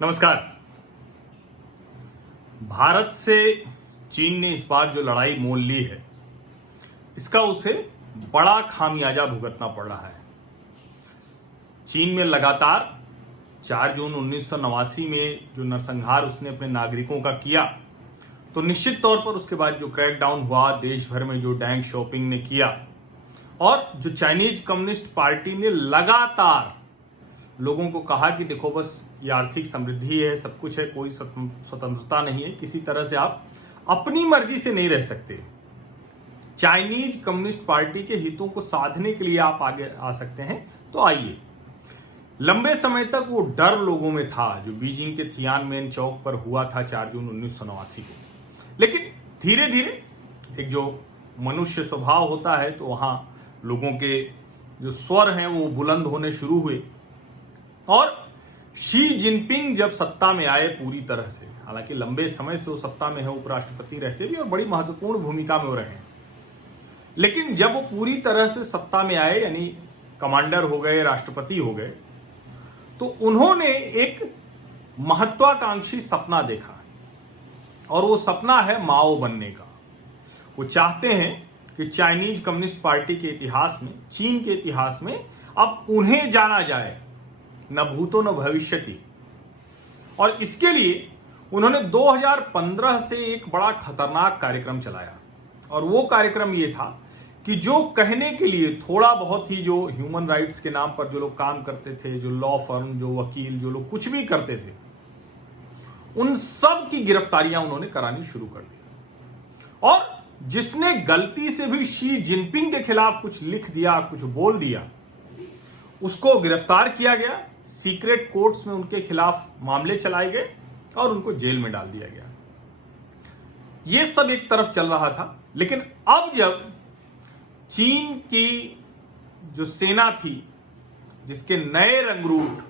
नमस्कार। भारत से चीन ने इस बार जो लड़ाई मोल ली है, इसका उसे बड़ा खामियाजा भुगतना पड़ रहा है। चीन में लगातार 4 जून 1989 में जो नरसंहार उसने अपने नागरिकों का किया, तो निश्चित तौर पर उसके बाद जो क्रैकडाउन हुआ, देश भर में जो डैंग शॉपिंग ने किया और जो चाइनीज कम्युनिस्ट पार्टी ने लगातार लोगों को कहा कि देखो बस ये आर्थिक समृद्धि है, सब कुछ है, कोई स्वतंत्रता नहीं है, किसी तरह से आप अपनी मर्जी से नहीं रह सकते। चाइनीज कम्युनिस्ट पार्टी के हितों को साधने के लिए आप आगे आ सकते हैं तो आइए। लंबे समय तक वो डर लोगों में था जो बीजिंग के थियानमेन चौक पर हुआ था 4 जून 1989 को। लेकिन धीरे धीरे एक जो मनुष्य स्वभाव होता है, तो वहां लोगों के जो स्वर हैं वो बुलंद होने शुरू हुए और शी जिनपिंग जब सत्ता में आए पूरी तरह से, हालांकि लंबे समय से वो सत्ता में है, उपराष्ट्रपति रहते भी और बड़ी महत्वपूर्ण भूमिका में वो रहे, लेकिन जब वो पूरी तरह से सत्ता में आए, यानी कमांडर हो गए, राष्ट्रपति हो गए, तो उन्होंने एक महत्वाकांक्षी सपना देखा और वो सपना है माओ बनने का। वो चाहते हैं कि चाइनीज कम्युनिस्ट पार्टी के इतिहास में, चीन के इतिहास में अब उन्हें जाना जाए, न भूतो न भविष्यति। और इसके लिए उन्होंने 2015 से एक बड़ा खतरनाक कार्यक्रम चलाया और वो कार्यक्रम ये था कि जो कहने के लिए थोड़ा बहुत ही जो ह्यूमन राइट्स के नाम पर जो लोग काम करते थे, जो लॉ फर्म, जो वकील, जो लोग कुछ भी करते थे, उन सब की गिरफ्तारियां उन्होंने करानी शुरू कर दी। और जिसने गलती से भी शी जिनपिंग के खिलाफ कुछ लिख दिया, कुछ बोल दिया, उसको गिरफ्तार किया गया, सीक्रेट कोर्ट्स में उनके खिलाफ मामले चलाए गए और उनको जेल में डाल दिया गया। यह सब एक तरफ चल रहा था, लेकिन अब जब चीन की जो सेना थी, जिसके नए रंगरूट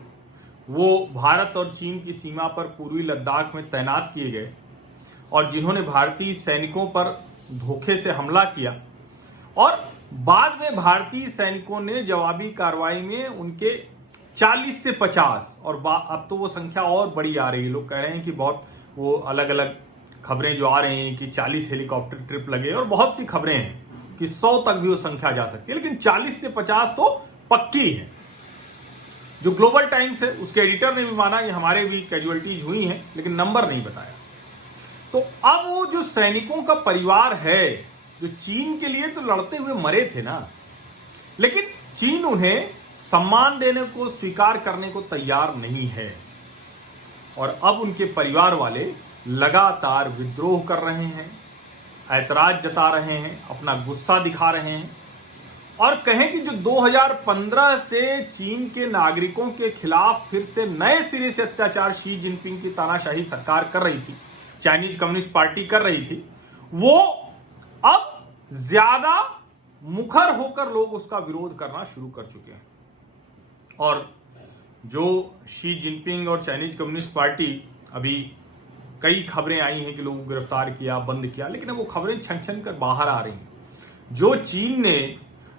वो भारत और चीन की सीमा पर पूर्वी लद्दाख में तैनात किए गए और जिन्होंने भारतीय सैनिकों पर धोखे से हमला किया और बाद में भारतीय सैनिकों ने जवाबी कार्रवाई में उनके 40 से 50 और अब तो वो संख्या और बड़ी आ रही है। लोग कह रहे हैं कि बहुत वो अलग अलग खबरें जो आ रही हैं कि 40 हेलीकॉप्टर ट्रिप लगे और बहुत सी खबरें हैं कि 100 तक भी वो संख्या जा सकती है, लेकिन 40 से 50 तो पक्की है। जो ग्लोबल टाइम्स है उसके एडिटर ने भी माना कि हमारे भी कैजुअलिटीज हुई हैं, लेकिन नंबर नहीं बताया। तो अब वो जो सैनिकों का परिवार है, जो चीन के लिए तो लड़ते हुए मरे थे ना, लेकिन चीन उन्हें सम्मान देने को, स्वीकार करने को तैयार नहीं है। और अब उनके परिवार वाले लगातार विद्रोह कर रहे हैं, ऐतराज जता रहे हैं, अपना गुस्सा दिखा रहे हैं और कहें कि जो 2015 से चीन के नागरिकों के खिलाफ फिर से नए सिरे से अत्याचार शी जिनपिंग की तानाशाही सरकार कर रही थी, चाइनीज कम्युनिस्ट पार्टी कर रही थी, वो अब ज्यादा मुखर होकर लोग उसका विरोध करना शुरू कर चुके हैं। और जो शी जिनपिंग और चाइनीज कम्युनिस्ट पार्टी, अभी कई खबरें आई हैं कि लोगों को गिरफ्तार किया, बंद किया, लेकिन अब वो खबरें छन छन कर बाहर आ रही हैं। जो चीन ने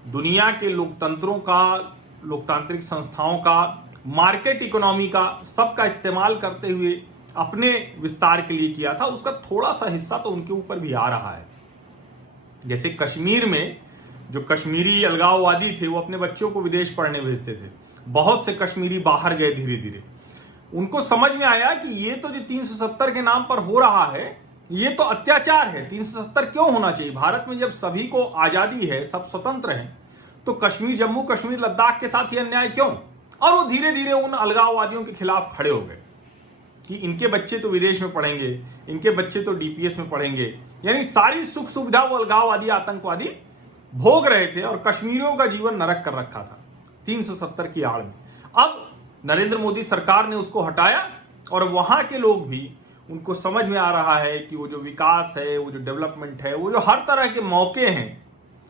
दुनिया के लोकतंत्रों का, लोकतांत्रिक संस्थाओं का, मार्केट इकोनॉमी का, सबका इस्तेमाल करते हुए अपने विस्तार के लिए किया था, उसका थोड़ा सा हिस्सा तो उनके ऊपर भी आ रहा है। जैसे कश्मीर में जो कश्मीरी अलगाववादी थे, वो अपने बच्चों को विदेश पढ़ने भेजते थे। बहुत से कश्मीरी बाहर गए धीरे धीरे। उनको समझ में आया कि ये तो जो 370 के नाम पर हो रहा है, ये तो अत्याचार है। 370 क्यों होना चाहिए? भारत में जब सभी को आजादी है, सब स्वतंत्र हैं, तो कश्मीर, जम्मू कश्मीर, लद्दाख के साथ ये अन्याय क्यों? और वो धीरे धीरे उन अलगाववादियों के खिलाफ खड़े हो गए कि इनके बच्चे तो विदेश में पढ़ेंगे, इनके बच्चे तो डीपीएस में पढ़ेंगे, यानी सारी सुख सुविधा वो अलगाववादी, आतंकवादी भोग रहे थे और कश्मीरियों का जीवन नरक कर रखा था 370 की आड़ में। अब नरेंद्र मोदी सरकार ने उसको हटाया और वहां के लोग भी, उनको समझ में आ रहा है कि वो जो विकास है, वो जो डेवलपमेंट है, वो जो हर तरह के मौके हैं,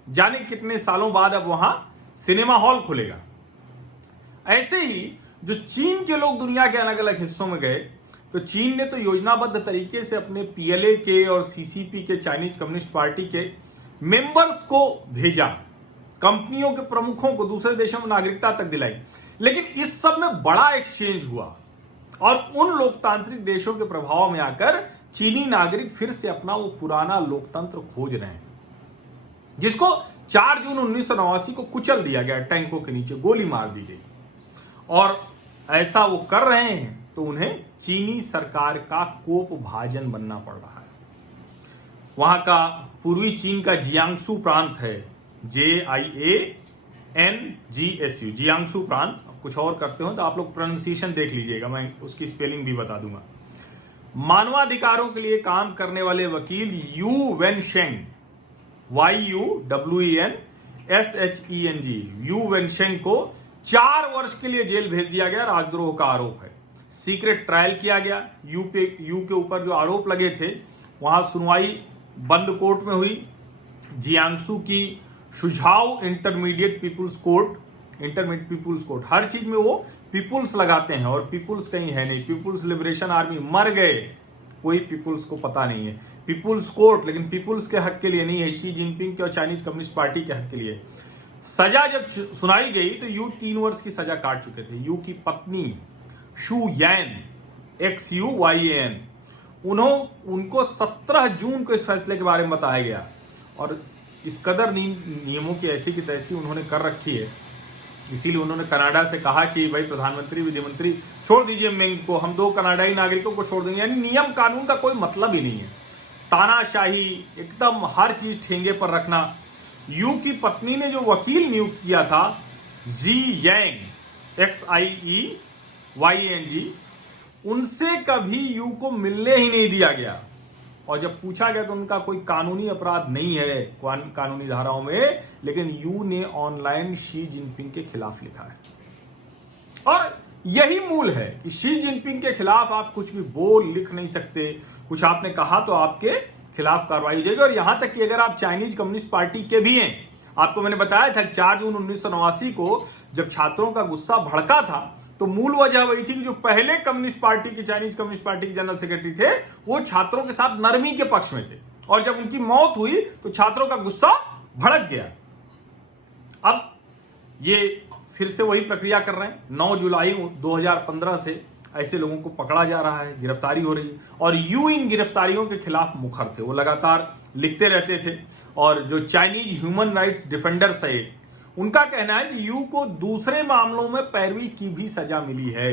जाने कितने सालों बाद अब वहां सिनेमा हॉल खुलेगा। ऐसे ही जो चीन के लोग दुनिया के अलग अलग हिस्सों में गए, तो चीन ने तो योजनाबद्ध तरीके से अपने पीएलए के और सीसीपी के, चाइनीज कम्युनिस्ट पार्टी के मेंबर्स को भेजा, कंपनियों के प्रमुखों को दूसरे देशों में नागरिकता तक दिलाई। लेकिन इस सब में बड़ा एक्सचेंज हुआ और उन लोकतांत्रिक देशों के प्रभाव में आकर चीनी नागरिक फिर से अपना वो पुराना लोकतंत्र खोज रहे हैं, जिसको 4 जून 1989 को कुचल दिया गया, टैंकों के नीचे गोली मार दी गई। और ऐसा वो कर रहे हैं तो उन्हें चीनी सरकार का कोप भाजन बनना पड़ रहा है। वहां का पूर्वी चीन का जियांगसू प्रांत है, JIANGSU, जियांगसू प्रांत। कुछ और करते हो तो आप लोग प्रोनाउंसिएशन देख लीजिएगा, मैं उसकी स्पेलिंग भी बता दूंगा। मानवाधिकारों के लिए काम करने वाले वकील यू वेनशेंग, YUWENSHENG, यू वेनशेंग को 4 वर्ष के लिए जेल भेज दिया गया। राजद्रोह का आरोप है। सीक्रेट ट्रायल किया गया। यू के ऊपर जो आरोप लगे थे वहां सुनवाई बंद कोर्ट में हुई। जियांगसू की सुझाव इंटरमीडिएट पीपुल्स कोर्ट, हर चीज में वो पीपुल्स लगाते हैं और पीपुल्स कहीं है नहीं। पीपुल्स लिबरेशन आर्मी मर गए, कोई पीपुल्स को पता नहीं है। पीपुल्स कोर्ट, लेकिन पीपुल्स के हक के लिए नहीं है, शी जिनपिंग के और चाइनीज कम्युनिस्ट पार्टी के हक के लिए। सजा जब सुनाई गई तो यू 3 वर्ष की सजा काट चुके थे। यू की पत्नी शू यान, XUYAN, उनको 17 जून को इस फैसले के बारे में बताया गया और इस कदर नियमों की ऐसी की तैसी उन्होंने कर रखी है। इसीलिए उन्होंने कनाडा से कहा कि भाई प्रधानमंत्री, विधि मंत्री छोड़ दीजिए मेंग को, हम 2 कनाडाई नागरिकों को छोड़ देंगे। यानी नियम कानून का कोई मतलब ही नहीं है, तानाशाही, एकदम हर चीज ठेंगे पर रखना। यू की पत्नी ने जो वकील नियुक्त किया था, जी यांग, XIEYANG, उनसे कभी यू को मिलने ही नहीं दिया गया। और जब पूछा गया तो उनका कोई कानूनी अपराध नहीं है कानूनी धाराओं में, लेकिन यू ने ऑनलाइन शी जिनपिंग के खिलाफ लिखा है। और यही मूल है कि शी जिनपिंग के खिलाफ आप कुछ भी बोल लिख नहीं सकते। कुछ आपने कहा तो आपके खिलाफ कार्रवाई हो जाएगी। और यहां तक कि अगर आप चाइनीज कम्युनिस्ट पार्टी के भी हैं, आपको मैंने बताया था 4 जून 1989 को जब छात्रों का गुस्सा भड़का था तो मूल वजह वही थी कि जो पहले कम्युनिस्ट पार्टी के, चाइनीज कम्युनिस्ट पार्टी के जनरल सेक्रेटरी थे, वो छात्रों के साथ नरमी के पक्ष में थे। और जब उनकी मौत हुई तो छात्रों का गुस्सा भड़क गया। अब ये फिर से वही प्रक्रिया कर रहे हैं। 9 जुलाई 2015 से ऐसे लोगों को पकड़ा जा रहा है, गिरफ्तारी हो रही है। और यू इन गिरफ्तारियों के खिलाफ मुखर थे, वो लगातार लिखते रहते थे। और जो चाइनीज ह्यूमन राइट्स डिफेंडर्स है, उनका कहना है कि यू को दूसरे मामलों में पैरवी की भी सजा मिली है।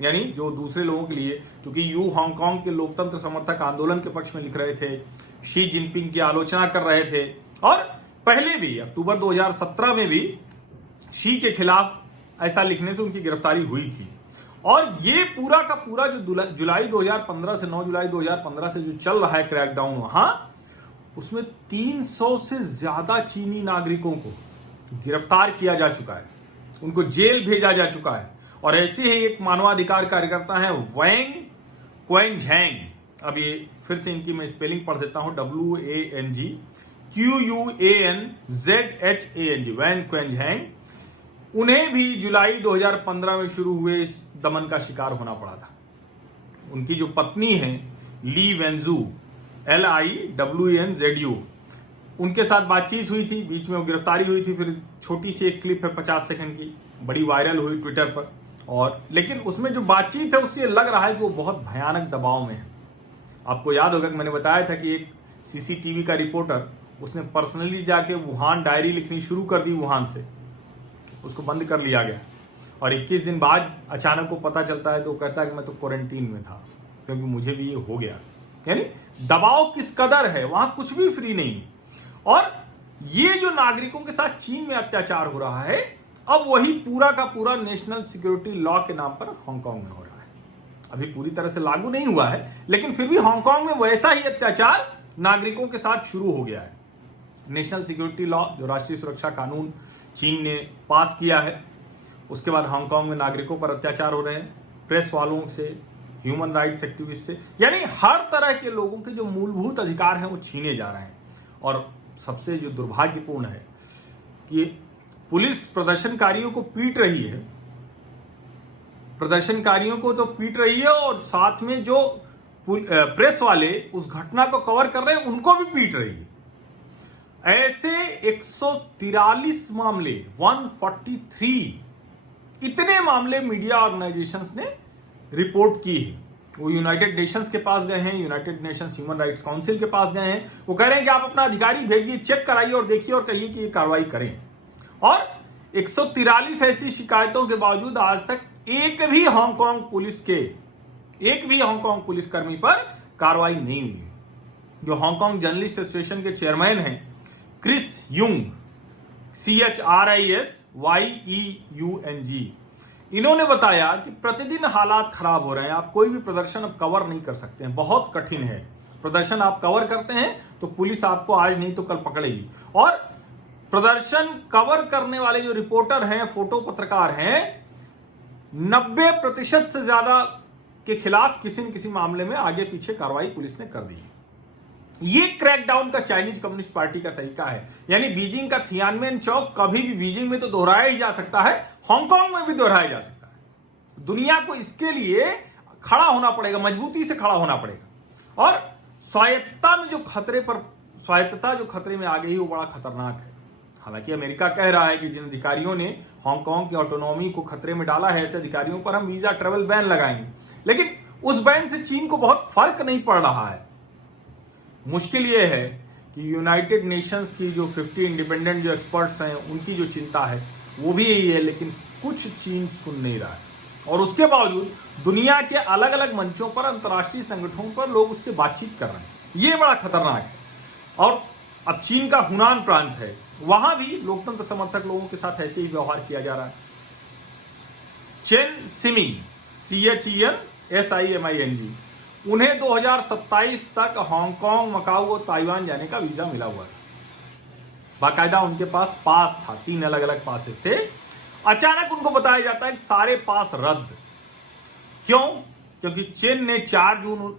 यानी जो दूसरे लोगों के लिए, क्योंकि यू हांगकांग के लोकतंत्र समर्थक आंदोलन के पक्ष में लिख रहे थे, शी जिनपिंग की आलोचना कर रहे थे, और पहले भी अक्टूबर 2017 में भी शी के खिलाफ ऐसा लिखने से उनकी गिरफ्तारी हुई थी। और ये पूरा का पूरा जो जुलाई 2015 से 9 जुलाई 2015 से जो चल रहा है क्रैकडाउन वहां, उसमें 300 से ज्यादा चीनी नागरिकों को गिरफ्तार किया जा चुका है, उनको जेल भेजा जा चुका है। और ऐसे ही एक मानवाधिकार कार्यकर्ता है वैंग क्वेनझैंग, अब ये फिर से इनकी मैं स्पेलिंग पढ़ देता हूं, WANGQUANZHANG, वैंग क्वेनझैंग। उन्हें भी जुलाई 2015 में शुरू हुए इस दमन का शिकार होना पड़ा था। उनकी जो पत्नी है ली वेंजू, LIWENZU, उनके साथ बातचीत हुई थी, बीच में वो गिरफ्तारी हुई थी। फिर छोटी सी एक क्लिप है 50 सेकंड की, बड़ी वायरल हुई ट्विटर पर। और लेकिन उसमें जो बातचीत है उससे लग रहा है कि वो बहुत भयानक दबाव में है। आपको याद होगा कि मैंने बताया था कि एक CCTV का रिपोर्टर, उसने पर्सनली जाके वुहान डायरी लिखनी शुरू कर दी वुहान से, उसको बंद कर लिया गया। और 21 दिन बाद अचानक को पता चलता है तो वो कहता है कि मैं तो क्वारंटीन में था क्योंकि मुझे भी ये हो गया। यानी दबाव किस कदर है, वहां कुछ भी फ्री नहीं। और ये जो नागरिकों के साथ चीन में अत्याचार हो रहा है, अब वही पूरा का पूरा नेशनल सिक्योरिटी लॉ के नाम पर हांगकांग में हो रहा है। अभी पूरी तरह से लागू नहीं हुआ है, लेकिन फिर भी हांगकांग में वैसा ही अत्याचार नागरिकों के साथ शुरू हो गया है। नेशनल सिक्योरिटी लॉ, जो राष्ट्रीय सुरक्षा कानून चीन ने पास किया है, उसके बाद हांगकांग में नागरिकों पर अत्याचार हो रहे हैं, प्रेस वालों से, ह्यूमन राइट्स एक्टिविस्ट से, यानी हर तरह के लोगों के जो मूलभूत अधिकार हैं वो छीने जा रहे हैं। और सबसे जो दुर्भाग्यपूर्ण है कि पुलिस प्रदर्शनकारियों को पीट रही है, प्रदर्शनकारियों को तो पीट रही है, और साथ में जो प्रेस वाले उस घटना को कवर कर रहे हैं उनको भी पीट रही है। ऐसे 143 मामले, 143 इतने मामले मीडिया ऑर्गेनाइजेशंस ने रिपोर्ट की है। वो यूनाइटेड नेशंस के पास गए हैं, United Nations human rights council के पास गए हैं। वो कह रहे हैं कि आप अपना अधिकारी भेजिए, चेक कराइए और देखिए और कहिए कि ये कार्रवाई करें। और 143 ऐसी शिकायतों के बावजूद आज तक एक भी हांगकांग पुलिसकर्मी पर कार्रवाई नहीं हुई। जो हांगकांग जर्नलिस्ट एसोसिएशन के चेयरमैन हैं क्रिस युंग, CHRISYEUNG, इन्होंने बताया कि प्रतिदिन हालात खराब हो रहे हैं। आप कोई भी प्रदर्शन अब कवर नहीं कर सकते हैं, बहुत कठिन है। प्रदर्शन आप कवर करते हैं तो पुलिस आपको आज नहीं तो कल पकड़ेगी। और प्रदर्शन कवर करने वाले जो रिपोर्टर हैं, फोटो पत्रकार हैं, 90% से ज्यादा के खिलाफ किसी न किसी मामले में आगे पीछे कार्रवाई पुलिस ने कर दी है। ये क्रैकडाउन का चाइनीज कम्युनिस्ट पार्टी का तरीका है। यानी बीजिंग का थियानमेन चौक कभी भी बीजिंग में तो दोहराया ही जा सकता है, हांगकांग में भी दोहराया जा सकता है। दुनिया को इसके लिए खड़ा होना पड़ेगा, मजबूती से खड़ा होना पड़ेगा। और स्वायत्तता जो खतरे में आ गई वो बड़ा खतरनाक है। हालांकि अमेरिका कह रहा है कि जिन अधिकारियों ने हांगकांग की ऑटोनॉमी को खतरे में डाला है, ऐसे अधिकारियों पर हम वीजा ट्रेवल बैन लगाएंगे। लेकिन उस बैन से चीन को बहुत फर्क नहीं पड़ रहा है। मुश्किल यह है कि यूनाइटेड नेशंस की जो 50 इंडिपेंडेंट जो एक्सपर्ट्स हैं, उनकी जो चिंता है वो भी यही है, लेकिन कुछ चीन सुन नहीं रहा है। और उसके बावजूद दुनिया के अलग अलग मंचों पर, अंतर्राष्ट्रीय संगठनों पर लोग उससे बातचीत कर रहे हैं। ये बड़ा खतरनाक है। और अब चीन का हुनान प्रांत है, वहां भी लोकतंत्र समर्थक लोगों के साथ ऐसे ही व्यवहार किया जा रहा है। चेन सिमिंग, CHENSIMING, उन्हें 2027 तक हांगकांग, मकाऊ और ताइवान जाने का वीजा मिला हुआ है। बाकायदा उनके पास पास था, 3 अलग अलग पासेस से। अचानक उनको बताया जाता है कि सारे पास रद्द। क्यों? क्योंकि चीन ने 4 जून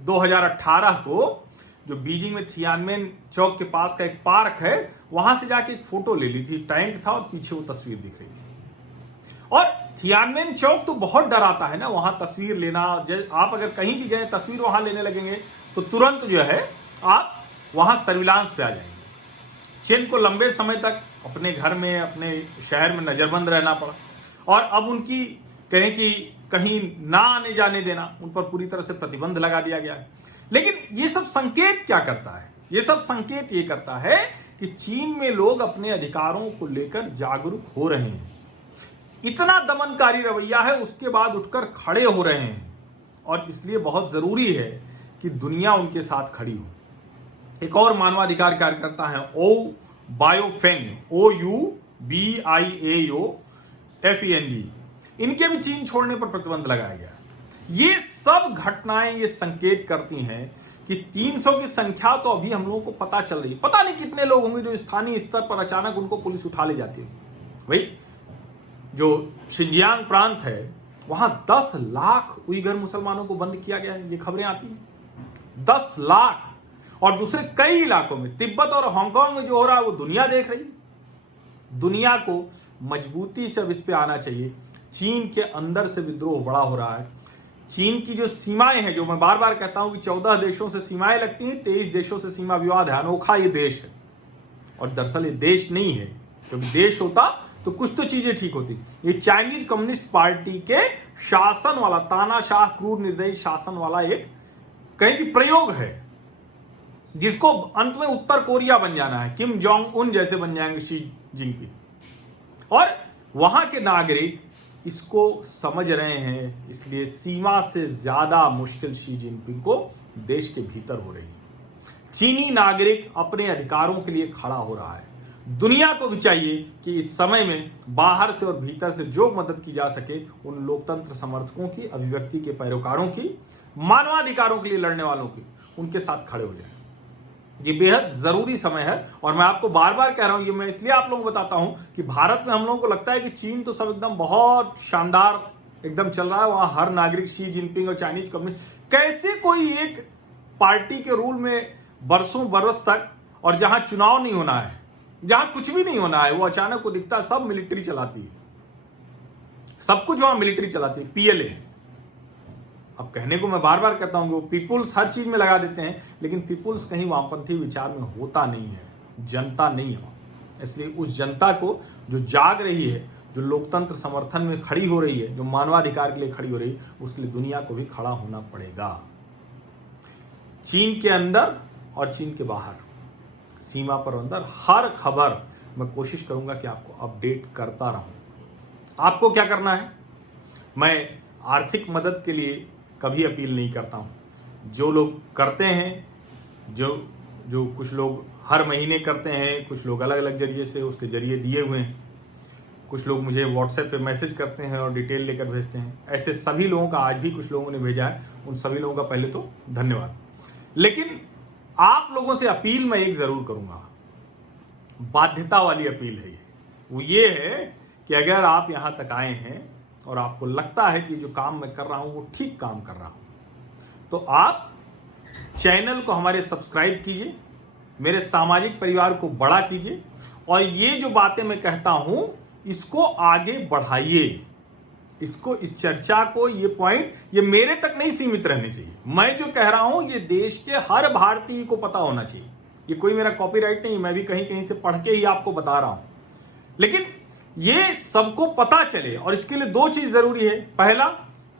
2018 को जो बीजिंग में थियानमेन चौक के पास का एक पार्क है, वहां से जाके एक फोटो ले ली थी। टैंक था और पीछे वो तस्वीर दिख रही थी। और थियानमेन चौक तो बहुत डराता है ना, वहां तस्वीर लेना। आप अगर कहीं भी गए तस्वीर वहां लेने लगेंगे तो तुरंत जो है आप वहां सर्विलांस पे आ जाएंगे। चीन को लंबे समय तक अपने घर में, अपने शहर में नजरबंद रहना पड़ा। और अब उनकी कहें कि कहीं ना आने जाने देना, उन पर पूरी तरह से प्रतिबंध लगा दिया गया है। लेकिन ये सब संकेत क्या करता है? ये सब संकेत ये करता है कि चीन में लोग अपने अधिकारों को लेकर जागरूक हो रहे हैं। इतना दमनकारी रवैया है, उसके बाद उठकर खड़े हो रहे हैं। और इसलिए बहुत जरूरी है कि दुनिया उनके साथ खड़ी हो। एक और मानवाधिकार कार्यकर्ता है ओ बायोफेंग, OUBIAOFENG, इनके भी चीन छोड़ने पर प्रतिबंध लगाया गया। ये सब घटनाएं ये संकेत करती हैं कि 300 की संख्या तो अभी हम लोगों को पता चल रही है। पता नहीं कितने लोग होंगे जो स्थानीय स्तर पर अचानक उनको पुलिस उठा ले जाती है। भाई, जो शिंजियांग प्रांत है, वहां 10 लाख उइगर मुसलमानों को बंद किया गया है। ये खबरें आती हैं 10 लाख। और दूसरे कई इलाकों में, तिब्बत और हांगकांग में जो हो रहा है वो दुनिया देख रही है। दुनिया को मजबूती से अब इस पे आना चाहिए। चीन के अंदर से विद्रोह बड़ा हो रहा है। चीन की जो सीमाएं हैं, जो मैं बार बार कहता हूं कि 14 देशों से सीमाएं लगती हैं, 23 देशों से सीमा विवाद है। अनोखा ये देश है। और दरअसल ये देश नहीं है, क्योंकि देश होता तो कुछ तो चीजें ठीक होती। ये चाइनीज कम्युनिस्ट पार्टी के शासन वाला, तानाशाह, क्रूर निर्दयी शासन वाला एक कहीं की प्रयोग है, जिसको अंत में उत्तर कोरिया बन जाना है। किम जोंग उन जैसे बन जाएंगे शी जिनपिंग। और वहां के नागरिक इसको समझ रहे हैं, इसलिए सीमा से ज्यादा मुश्किल शी जिनपिंग को देश के भीतर हो रही है। चीनी नागरिक अपने अधिकारों के लिए खड़ा हो रहा है। दुनिया को भी चाहिए कि इस समय में बाहर से और भीतर से जो मदद की जा सके, उन लोकतंत्र समर्थकों की, अभिव्यक्ति के पैरोकारों की, मानवाधिकारों के लिए लड़ने वालों की, उनके साथ खड़े हो जाए। ये बेहद जरूरी समय है। और मैं आपको बार बार कह रहा हूं, ये मैं इसलिए आप लोगों को बताता हूं कि भारत में हम लोगों को लगता है कि चीन तो सब एकदम बहुत शानदार एकदम चल रहा है, वहां हर नागरिक शी जिनपिंग और चाइनीज कम्युनिस्ट। कैसे कोई एक पार्टी के रूल में बरसों बरस तक, और जहां चुनाव नहीं होना है, जहां कुछ भी नहीं होना है, वो अचानक को दिखता है सब मिलिट्री चलाती है, सब कुछ वहां मिलिट्री चलाती है, PLA। अब कहने को मैं बार बार कहता हूं कि पीपुल्स हर चीज में लगा देते हैं, लेकिन पीपुल्स कहीं वामपंथी विचार में होता नहीं है, जनता नहीं हो। इसलिए उस जनता को जो जाग रही है, जो लोकतंत्र समर्थन में खड़ी हो रही है, जो मानवाधिकार के लिए खड़ी हो रही है, उसके लिए दुनिया को भी खड़ा होना पड़ेगा। चीन के अंदर और चीन के बाहर, सीमा पर अंदर हर खबर मैं कोशिश करूंगा कि आपको अपडेट करता रहूं। आपको क्या करना है? मैं आर्थिक मदद के लिए कभी अपील नहीं करता हूं। जो लोग करते हैं, जो कुछ लोग हर महीने करते हैं, कुछ लोग अलग अलग जरिए से उसके जरिए दिए हुए हैं, कुछ लोग मुझे व्हाट्सएप पे मैसेज करते हैं और डिटेल लेकर भेजते हैं। ऐसे सभी लोगों का, आज भी कुछ लोगों ने भेजा है, उन सभी लोगों का पहले तो धन्यवाद। लेकिन आप लोगों से अपील मैं एक जरूर करूंगा, बाध्यता वाली अपील है। वो ये है कि अगर आप यहां तक आए हैं और आपको लगता है कि जो काम मैं कर रहा हूं वो ठीक काम कर रहा हूं, तो आप चैनल को हमारे सब्सक्राइब कीजिए, मेरे सामाजिक परिवार को बड़ा कीजिए, और ये जो बातें मैं कहता हूं इसको आगे बढ़ाइए। इसको, इस चर्चा को, ये पॉइंट, ये मेरे तक नहीं सीमित रहने चाहिए। मैं जो कह रहा हूं ये देश के हर भारतीय को पता होना चाहिए। ये कोई मेरा कॉपीराइट नहीं, मैं भी कहीं कहीं से पढ़ के ही आपको बता रहा हूं। लेकिन ये सबको पता चले, और इसके लिए दो चीज जरूरी है। पहला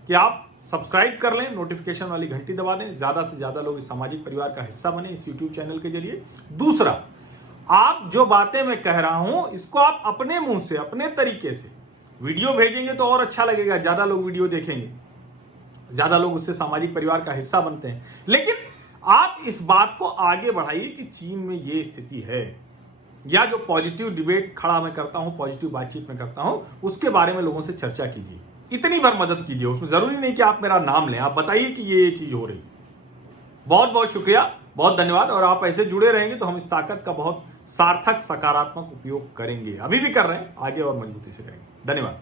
कि आप सब्सक्राइब कर लें, नोटिफिकेशन वाली घंटी दबा दें, ज्यादा से ज्यादा लोग इस सामाजिक परिवार का हिस्सा बने इस यूट्यूब चैनल के जरिए। दूसरा, आप जो बातें मैं कह रहा हूं इसको आप अपने मुंह से, अपने तरीके से वीडियो भेजेंगे तो और अच्छा लगेगा, ज्यादा लोग वीडियो देखेंगे, ज्यादा लोग उससे सामाजिक परिवार का हिस्सा बनते हैं। लेकिन आप इस बात को आगे बढ़ाइए कि चीन में ये स्थिति है, या जो पॉजिटिव डिबेट खड़ा मैं करता हूं, पॉजिटिव बातचीत में करता हूं, उसके बारे में लोगों से चर्चा कीजिए। इतनी बार मदद कीजिए, उसमें जरूरी नहीं कि आप मेरा नाम लें, आप बताइए कि ये चीज हो रही है। बहुत बहुत शुक्रिया, बहुत धन्यवाद। और आप ऐसे जुड़े रहेंगे तो हम इस ताकत का बहुत सार्थक, सकारात्मक उपयोग करेंगे। अभी भी कर रहे हैं, आगे और मजबूती से करेंगे। धन्यवाद।